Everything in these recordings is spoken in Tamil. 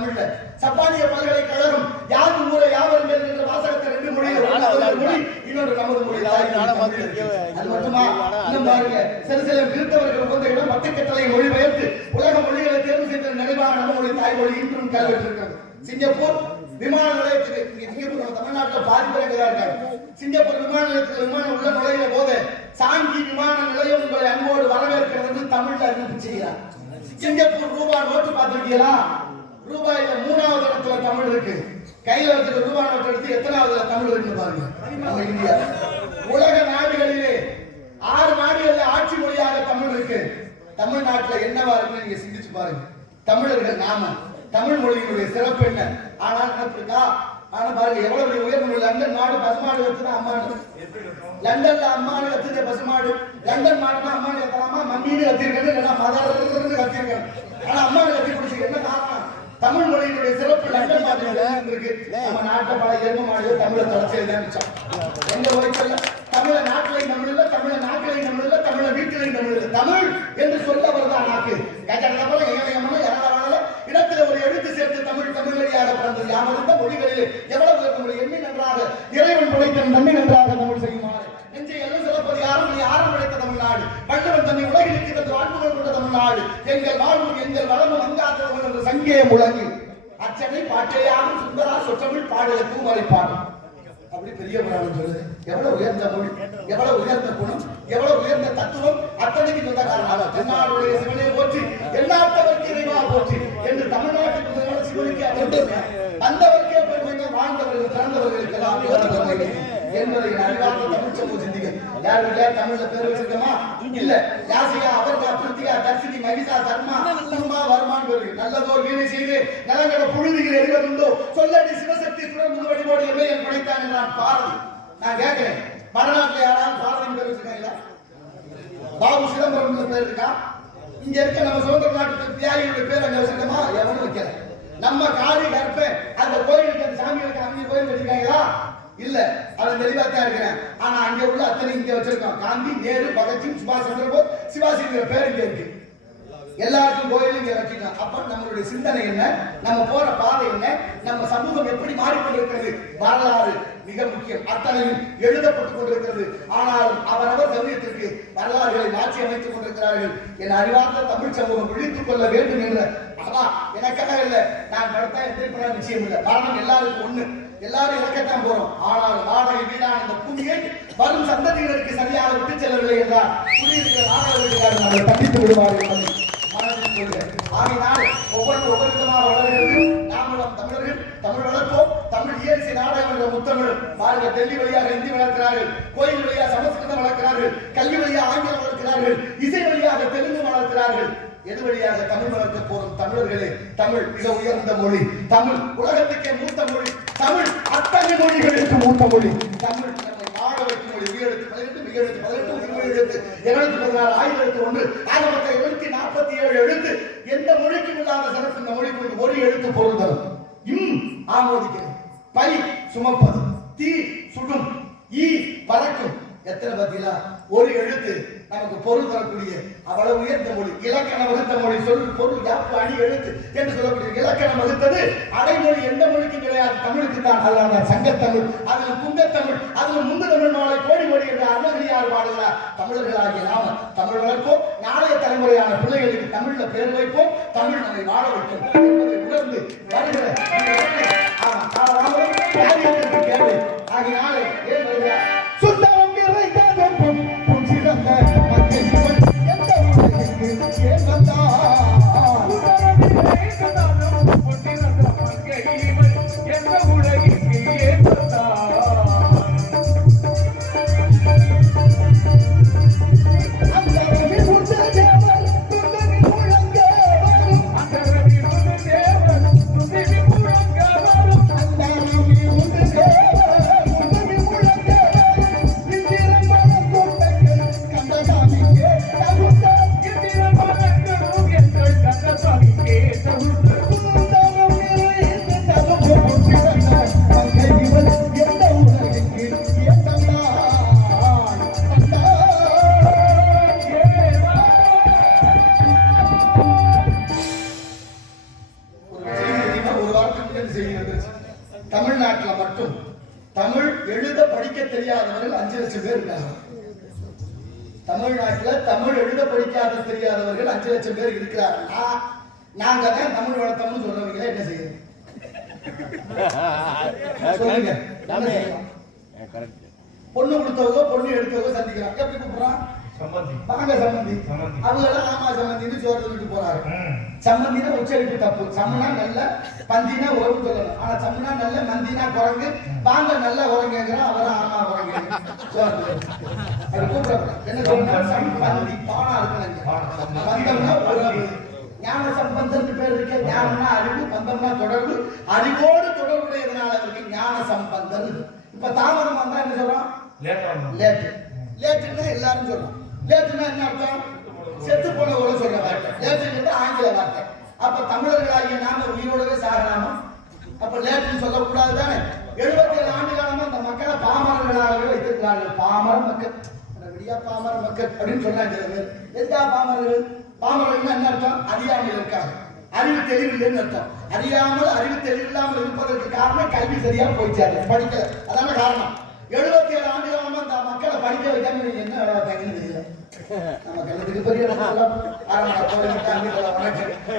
தமிழ்ல. சப்பானிய பல்கலைக்கழகம் யாரும் ஊர யாவரும் என்ற வாசகத்தை 2 மொழி, இன்னொரு நமது மொழி. அது மட்டுமா? இன்னும் பாருங்க, சில கிறிஸ்தவர்கள் வந்த இடம் 10 கட்டளை மொழிபெயர்த்து உலக மொழிகளை தேர்வு செய்த நிறைவாக நம்ம மொழி தாய்மொழி இன்றும் கல்வெட்டிருக்கிறது. சிங்கப்பூர் விமான நிலையத்துக்கு, சிங்கப்பூர் தமிழ்நாட்டில் பாதி பேர் இருக்காங்க. சிங்கப்பூர் விமான நிலையத்துக்கு விமானம் உள்ள நுழைகிற போது சாங்கி விமான நிலையம் உங்களை அன்போடு வரவேற்கிறது தமிழ்ல அறிவிப்பு செய்கிறார். சிங்கப்பூர் ரூபாய் நோட்டு பார்த்திருக்கீங்களா? ரூபாயில 3வது இடத்துல தமிழ் இருக்கு. கையில வச்சிருக்க ரூபாய் நோட்டு எடுத்து எத்தனாவதுல தமிழ் இருக்கு பாருங்க. நம்ம இந்தியா உலக நாடுகளிலே 6 நாடுகளில் ஆட்சி மொழியாக தமிழ் இருக்கு. தமிழ்நாட்டில் என்னவா இருக்குன்னு நீங்க சிந்திச்சு பாருங்க. தமிழர்கள் நாம தமிழ் மொழியினுடைய சிறப்பு என்ன? ஆனால் நினைப்பிருக்கா? ஆனா பாருங்க எவ்வளவு உயர்ந்த லண்டன் மாடு பசுமாடு வச்சுதான் அம்மாடு. லண்டன்ல அம்மானு கத்துது பசுமாடு. லண்டன் மாடுனா அம்மானு கத்தலாமா? மம்மின்னு கத்திருக்கேன், மதர்ன்னு கத்திருக்கேன். ஆனா அம்மானு கத்தி பிடிச்சி என்ன காரணம்? தமிழ் மொழியினுடைய சிறப்பு லண்டன் மாடு இருக்கு. நம்ம நாட்டை பல எரும மாடு தமிழை தொடர்ச்சியதான் மிச்சம். எங்க போய் சொல்ல தமிழ நாட்டிலையும் தமிழ் இல்ல, தமிழ நாட்டிலையும் தமிழ் இல்ல, தமிழ வீட்டிலையும் தமிழ் இல்ல. தமிழ் என்று சொல்ல வருதான் நாக்கு. இடத்துல ஒரு எழுத்து சேர்த்து தமிழ் தமிழ் வழியாக பிறந்தது. யாமறிந்த மொழிகளிலே எவ்வளவு மொழி எண்ணி நன்றாக இறைவன் படைத்த தன்மை நன்றாக தமிழ் செய்யுமாறு நெஞ்சை எல்லாம் சிறப்பது யாரும் படைத்த தமிழ்நாடு. வள்ளுவன் தன்னை உலகில் இருக்கிறது ஆண்புகள் கொண்ட தமிழ்நாடு. எங்கள் வாழ்வு எங்கள் வளர்ந்து வங்காதவர்கள் என்ற சங்கே முழங்கி அச்சனை பாட்டையாகும் சுந்தரா சொற்றமிழ் பாடலை தூமறை பாடும். அப்படி பெரிய புராணம் சொல்லுது. எவ்வளவு உயர்ந்த மொழி, எவ்வளவு உயர்ந்த குணம், எவ்வளவு உயர்ந்த தத்துவம். அத்தனைக்கு சொந்த காரணம் தென்னாடுடைய சிவனை போற்றி எல்லாத்தவர்க்கு இறைவா போற்றி என்று தமிழ்நாட்டுக்கு சிவனுக்கு அந்தவர்க்கே பெருமைங்க வாழ்ந்தவர்கள் பிறந்தவர்களுக்கு எல்லாம் என்பதை அறிவார்ந்த தமிழ் சமூக சிந்திகள். யார் இல்ல தமிழ்ல பேர் வச்சிருக்கமா? இல்ல. யாசிகா, அவர்கா, பிருத்திகா, தர்சினி, மகிஷா, சர்மா, குருமா, வர்மான் பேரு. நல்லதோர் வீணை செய்து நலங்கட புழுதிகள் எறிவதுண்டோ சொல்லடி சிவசக்தி சுடர்ந்து வழிபோடு என் படைத்தான் என்றான் பாரதி. நான் கேட்கிறேன், வடநாட்டில் யாராவது பாரதியின் பேர் வச்சிருக்காங்களா? பாபு சிதம்பரம் பேர் இருக்கா? இங்க இருக்க நம்ம சுதந்திர நாட்டு தியாகிகளுடைய பேர் அங்க வச்சிருக்கோமா? எவனும் வைக்கல. நம்ம காளி கற்ப அந்த கோயிலுக்கு அந்த சாமி இருக்க அங்கே கோயில் வச்சிருக்காங்களா? இல்ல. அதை தெளிவாத்தான் இருக்கிறேன். ஆனா அங்க உள்ள அத்தனை இங்க வச்சிருக்கோம். காந்தி, நேரு, பகத்சிங், சுபாஷ் சந்திரபோஸ், சிவாஜிங்கிற பேர் இங்க இருக்கு. எல்லாருக்கும் கோயில் இங்க வச்சிருக்கோம். அப்ப நம்மளுடைய சிந்தனை என்ன? நம்ம போற பாதை என்ன? நம்ம சமூகம் எப்படி மாறிக்கொண்டிருக்கிறது? வரலாறு மிக முக்கியம். அத்தனையும் எழுதப்பட்டுக் கொண்டிருக்கிறது. ஆனாலும் அவரவர் சமூகத்திற்கு வரலாறுகளை மாற்றி அமைத்துக் கொண்டிருக்கிறார்கள். என் அறிவார்ந்த தமிழ் சமூகம் விழித்துக் கொள்ள வேண்டும் என்ற அதான் எனக்காக இல்ல. நான் படுத்தா எதிர்ப்பு நிச்சயம் இல்லை. காரணம் எல்லாருக்கும் ஒண்ணு. எல்லாரும் இறக்கத்தான் போறோம். ஆனால் வாடகை வீடான இந்த பூமியை வரும் சந்ததியினருக்கு சரியாக விட்டு செல்லவில்லை என்றால் குடியிருக்கிற நாடகர்கள் நம்மை தண்டித்து விடுவார்கள். மனதில் கொள்க. ஆகினால் ஒவ்வொரு விதமாக வளர்கிறது. நாமளும் தமிழர்கள் தமிழ் வளர்ப்போம். தமிழ் இயற்கை நாடகம் என்ற முத்தமிழ் பாருங்க. டெல்லி வழியாக ஹிந்தி வளர்க்கிறார்கள், கோயில் வழியாக சமஸ்கிருதம் வளர்க்கிறார்கள், கல்வி வழியாக ஆங்கிலம் வளர்க்கிறார்கள், இசை வழியாக தெலுங்கு வளர்க்கிறார்கள். எது வழியாக தமிழ் வளர்க்க போறோம்? தமிழர்களே, தமிழ் மிக உயர்ந்த மொழி. தமிழ் உலகத்துக்கே மூத்த மொழி. தமிழ் அத்தனை மொழிகளுக்கு மூத்த மொழி. தமிழ் நம்மை வாழ வைக்கும் மொழி. உயிரெழுத்து 18, மிகெழுத்து 18, உயிர் எழுத்து 216, ஆயுத எழுத்து 1, ஆக மொத்தம் 747 எழுத்து. எந்த மொழிக்கும் இல்லாத சிறப்பு இந்த மொழிக்கு ஒரு எழுத்து பொருள் தரும். ஆமோதிக்கிறது. பை சுமப்பது, தீ சுடும், ஈ பறக்கும். எத்தனை பார்த்தீங்களா? ஒரு எழுத்து நமக்கு பொருள் தரக்கூடிய அவ்வளவு உயர்ந்த மொழி. இலக்கணம் வகுத்த மொழி. சொல் பொருள் யாப்பு அணி எழுத்து என்று சொல்லக்கூடிய இலக்கணம் வகுத்தது அடைமொழி எந்த மொழிக்கும் கிடையாது, தமிழுக்கு தான். அதனால சங்கத்தமிழ், அதில் குங்கத்தமிழ், அதில் முந்து தமிழ் மாலை கோடி மொழி என்று அருணகிரியார் பாடுகிறார். தமிழர்களாகிய நாம தமிழ் வளர்ப்போம். நாளைய தலைமுறையான பிள்ளைகளுக்கு தமிழ்ல பேர் வைப்போம். தமிழ் நம்மை வாழ வைக்கும் என்பதை உணர்ந்து வருகிற கேள்வி ஆகினாலே ஏன் வருகிறார்? சுத்தம் தமிழ்நாட்டுல மட்டும் தமிழ் எழுத படிக்க தெரியாதவர்கள் 5 லட்சம் பேர் இருக்காங்க. தமிழ்நாட்டுல தமிழ் எழுத படிக்காத தெரியாதவர்கள் 5 லட்சம் பேர் இருக்கிறாங்கன்னா நாங்க தான் தமிழ் வளர்த்தோம்னு சொல்றவங்க என்ன செய்யணும் சொல்லுங்க. பொண்ணு கொடுத்தவங்க பொண்ணு எடுத்தவங்க சந்திக்கிறான். எப்படி கூப்பிடுறான்? வாங்க சம்பந்தி. அவங்க எல்லாம் ஆமா சம்பந்தின்னு சோறு விட்டு போறாரு. சம்பந்தினா உச்சரிப்பு தப்பு. சம்மனா நல்ல, பந்தினா உறவு சொல்லணும். ஆனா சம்மனா நல்ல, மந்தினா குரங்கு. வாங்க நல்ல குரங்குங்கிறான். அவரும் ஆமா குரங்கு அது கூப்பிடப்பட என்ன சொல்லணும்? சம்பந்தி பானா இருக்கணும். பந்தம்னா உறவு. ஞான சம்பந்தம் பேர் இருக்கு. ஞானம்னா அறிவு, பந்தம்னா தொடர்பு. அறிவோடு தொடர்புடையதுனால இருக்கு ஞான சம்பந்தம். இப்ப தாமதம் வந்தா என்ன சொல்றோம்? லேட்டு. லேட்டுன்னா எல்லாரும் சொல்றோம். லேட்டுன்னா என்ன அர்த்தம்? செத்து போனவங்கள சொல்ற வார்த்தை. லேட்டுங்கிறது ஆங்கில வார்த்தை. அப்ப தமிழர்களாகிய நாம உயிரோடவே சாகலாமா? அப்ப லேட்டுன்னு சொல்லக்கூடாது தானே? 77 ஆண்டு காலமா அந்த மக்களை பாமரர்களாகவே வைத்திருக்கிறார்கள். பாமர மக்கள், விடியா பாமர மக்கள் அப்படின்னு சொன்னாங்க. எதுக்கா பாமரர்கள்? பாமரர்கள் என்ன அர்த்தம்? அறியாமல் இருக்காங்க, அறிவு தெளிவில்லைன்னு அர்த்தம். அறியாமல் அறிவு தெளிவில்லாமல் இருப்பதற்கு காரணம் கல்வி சரியா போயிச்சாரு, படிக்கல. அதான காரணம். 77 ஆண்டு காலமா அந்த மக்களை படிக்க வைக்காம நீங்க என்ன வேலை பார்த்தாங்கன்னு தெரியல. நம்ம கல்லத்துக்கு பெரிய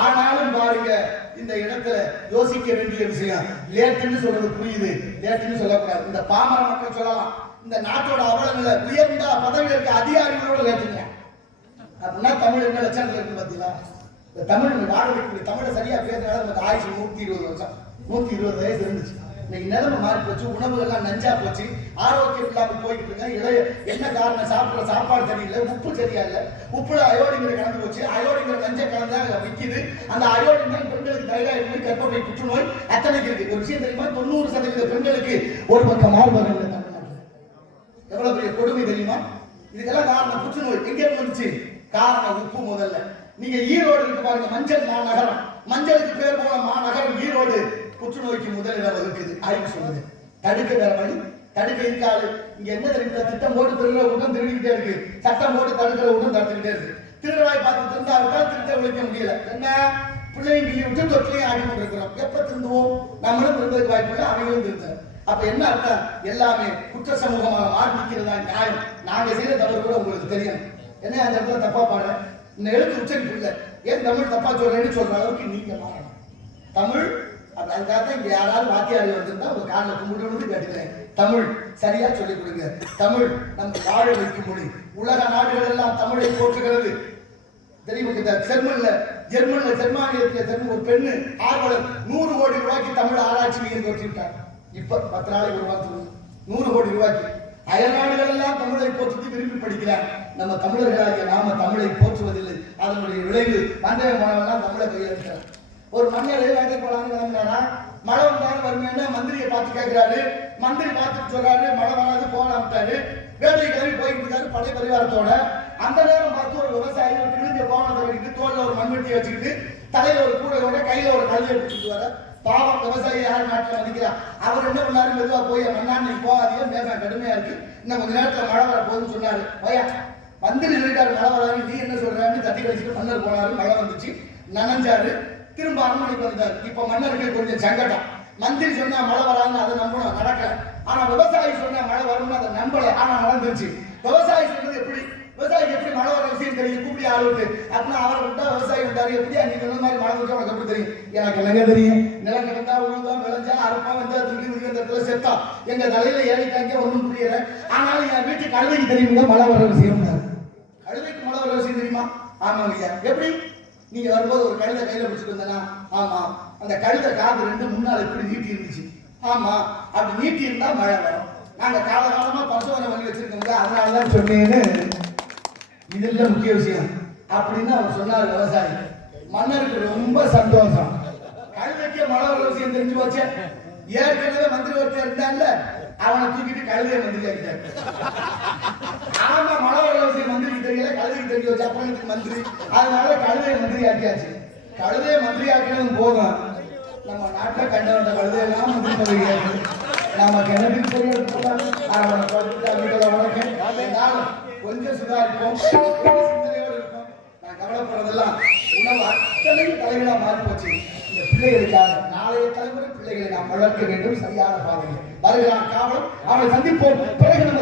ஆனாலும் பாருங்க, இந்த இடத்துல யோசிக்க வேண்டிய விஷயம். லேட்டுன்னு சொல்றது புரியுது, லேட்டுன்னு சொல்லக்கூடாது. இந்த பாமர மக்கள் சொல்லலாம், இந்த நாட்டோட அவலங்களை உயர்ந்த பதவியில் இருக்க அதிகாரிகளோட லேட்டுங்க அப்படின்னா தமிழ் என்ன லட்சணத்துல இருக்கு பார்த்தீங்களா? இந்த தமிழ் வாழக்கூடிய தமிழை சரியா பேசுறதுனால நமக்கு ஆயுசு 120 வருஷம், 120 வயசு இருந்துச்சு. இன்னைக்கு நிலைமை மாறி போச்சு, உணவுகள்லாம் நஞ்சா போச்சு, ஆரோக்கியம் இல்லாமல் போயிட்டு இருக்க. என்ன காரணம்? சாப்பிட்ற சாப்பாடு சரியில்லை, உப்பு சரியா இல்லை, உப்புல அயோடிங்கிற கலந்து போச்சு, அயோடிங்கிற நஞ்ச கலந்து தான் விற்கிது. அந்த அயோடின் தான் பெண்களுக்கு தைராய்டு நோய், கர்ப்பப்பை புற்றுநோய் அத்தனைக்கு இருக்கு. ஒரு விஷயம் தெரியுமா? 90% பெண்களுக்கு ஒரு பக்கம் மாறுபாடு இல்லை தமிழ்நாட்டில். எவ்வளவு பெரிய கொடுமை தெரியுமா? இதுக்கெல்லாம் காரணம் புற்றுநோய். எங்க வந்துச்சு? காரணம் உப்பு. முதல்ல நீங்க ஈரோடு இருக்கு பாருங்க, மஞ்சள் மாநகரம், மஞ்சளுக்கு பேர் போன மாநகரம் ஈரோடு புற்றுநோய்க்கு முதலிடம் வகுக்குது. ஆய்வு சொல்லுது. தடுக்க வேற வழி, தடுக்க இருக்காது. இங்க என்ன தெரியுமா? திட்டம் போட்டு திருடுற கூட்டம் திருடிக்கிட்டே இருக்கு, சட்டம் போட்டு தடுக்கிற கூட்டம் தடுத்துக்கிட்டே இருக்கு. திருடராய் பார்த்து திருந்தாவிட்டால் திருட்ட ஒழிக்க முடியல. என்ன பிள்ளைங்க விட்டு தொட்டிலையும் ஆடி கொண்டிருக்கிறோம். எப்ப திருந்துவோம்? நம்மளும் திருந்ததுக்கு வாய்ப்பு இல்லை, அவங்களும் திருந்த. அப்ப என்ன அர்த்தம்? எல்லாமே குற்ற சமூகமாக ஆரம்பிக்கிறதா நியாயம். நாங்க செய்யற தவறு கூட உங்களுக்கு தெரியும். என்ன அந்த இடத்துல தப்பா பாட இந்த எழுத்து உச்சரிப்பு இல்லை, ஏன் தமிழ் தப்பா சொல்றேன்னு சொல்ற அளவுக்கு நீங்க மாறணும். தமிழ் அதுக்காக இங்க யாராவது வாத்தியாரி வந்திருந்தா உங்க காலில் கும்பிட்டு கேட்டுக்கிறேன். தமிழ் சரியா சொல்லிக் கொடுங்க. தமிழ் நம்ம வாழ வைக்கும் மொழி. உலக நாடுகள் எல்லாம் தமிழை போற்றுகிறது. தெரியுமா? ஜெர்மானியத்தில் ஒரு பெண்ணு ஆர்வலர் 100 கோடி ரூபாய்க்கு தமிழ் ஆராய்ச்சி மையம் தோற்றிவிட்டார். இப்ப 10 நாளைக்கு உருவாக்குறது 100 கோடி ரூபாய்க்கு. அயல் நாடுகள் எல்லாம் தமிழை போற்றி விரும்பி படிக்கிறார். நம்ம தமிழர்களாகிய நாம தமிழை போற்றுவதில்லை. அதனுடைய விளைவு மந்திர மாணவெல்லாம் தமிழை கையெழுத்தார். ஒரு மன்னர் வேட்டை போலான்னு கிளம்பினாரா, மழை வந்தாலும் வருமையான மந்திரியை பார்த்து கேட்கிறாரு. மந்திரி பார்த்துட்டு சொல்றாரு மழை வராது போகலாம்ட்டாரு. வேட்டை கிளம்பி போயிட்டு இருக்காரு படை பரிவாரத்தோட. அந்த நேரம் பார்த்து ஒரு விவசாயி ஒரு கிழிஞ்ச கோவணத்தை கட்டிட்டு தோல்ல ஒரு மண்வெட்டியை வச்சுக்கிட்டு தலையில ஒரு கூடையோட கையில ஒரு கல்வியை பிடிச்சிட்டு வர. பாவம் விவசாயி யார் நாட்டில் மதிக்கிறார். அவர் என்ன பண்ணாரு? மெதுவா போய் மண்ணாண்டி போகாதீங்க, மேகம் கடுமையா இருக்கு, இன்னும் கொஞ்ச நேரத்துல மழை வர போகுதுன்னு சொன்னாரு. பையா மந்திரி சொல்லிட்டாரு மழை வராது, நீ என்ன சொல்றான்னு தட்டி கழிச்சுட்டு மன்னர் போனாரு. மழை வந்துச்சு, நனைஞ்சாரு, திரும்ப அரண்மனைக்கு வந்தாரு. இப்ப மன்னருக்கு கொஞ்சம் சங்கடம். மந்திரி சொன்னா மழை வராதுன்னு அதை நம்பணும், நடக்கல. ஆனா விவசாயி சொன்னா மழை வரும்னு அதை நம்பல, ஆனா நடந்துருச்சு. விவசாயி சொன்னது எப்படி? விவசாயிக்கு எப்படி மழை வர விஷயம் தெரியும்? கூப்பிடி ஆளுட்டு அப்படின்னா அவரை விட்டா விவசாயி வந்தாரு. எப்படியா நீங்க சொன்ன மாதிரி மழை வந்துட்டு உனக்கு எப்படி தெரியும்? எனக்கு என்னங்க தெரியும்? நிலம் கிடந்தா உழுந்தா விளைஞ்சா அறுப்பா வந்து திருப்பி செத்தா எங்க தலையில ஏறிட்டாங்க, ஒன்றும் புரியல. ஆனாலும் என் வீட்டு கழுதைக்கு தெரியுங்க மழை வர விஷயம். கழுதைக்கு மழை வர விஷயம் தெரியுமா? ஆமாங்க ஐயா. எப்படி? நீங்க வரும்போது ஒரு கழுதை கையில பிடிச்சிட்டு வந்தனா? ஆமா. அந்த கழுதை காது 2 முன்னாள் எப்படி நீட்டி இருந்துச்சு? ஆமா. அப்படி நீட்டி இருந்தா மழை வரும். நாங்க காலகாலமா பசுவனை பண்ணி வச்சிருக்கோங்க, அதனாலதான் சொன்னேன்னு. இது இல்ல முக்கிய விஷயம் அப்படின்னு அவர் சொன்னார் விவசாயி. மன்னருக்கு ரொம்ப சந்தோஷம். கழுதைக்கு மழை வர விஷயம் தெரிஞ்சு போச்சு. ஏற்கனவே மந்திரி ஒருத்தர் இருந்தான்ல, அவனை தூக்கிட்டு கழுதையை மந்திரி ஆக்கிட்டாரு. ஆமா, மழை வர விஷயம் மந்திரிக்கு தெரியல, கழுதைக்கு தெரிஞ்சு வச்சு அப்பனுக்கு மந்திரி. அதனால கழுதையை மந்திரி ஆக்கியாச்சு. கழுதையை மந்திரி ஆக்கினதும் போதும், நம்ம நாட்டை கண்ட வந்த கழுதையெல்லாம் மந்திரி பதவியாச்சு. நம்ம கிணத்துக்கு தெரிய கொஞ்சம் சுதாரிப்போம், சிந்தனையோடு இருக்கும். நான் கவலைப்படுறதெல்லாம் உணவு அத்தனையும் தலைகளா மாறி போச்சு. இந்த பிள்ளைகளுக்காக நாளைய தலைமுறை பிள்ளைகளை நாம் வளர்க்க வேண்டும் சரியான பாதையில். வருகிறான் காவலன், அவனை சந்திப்போம். பிறகு நம்ம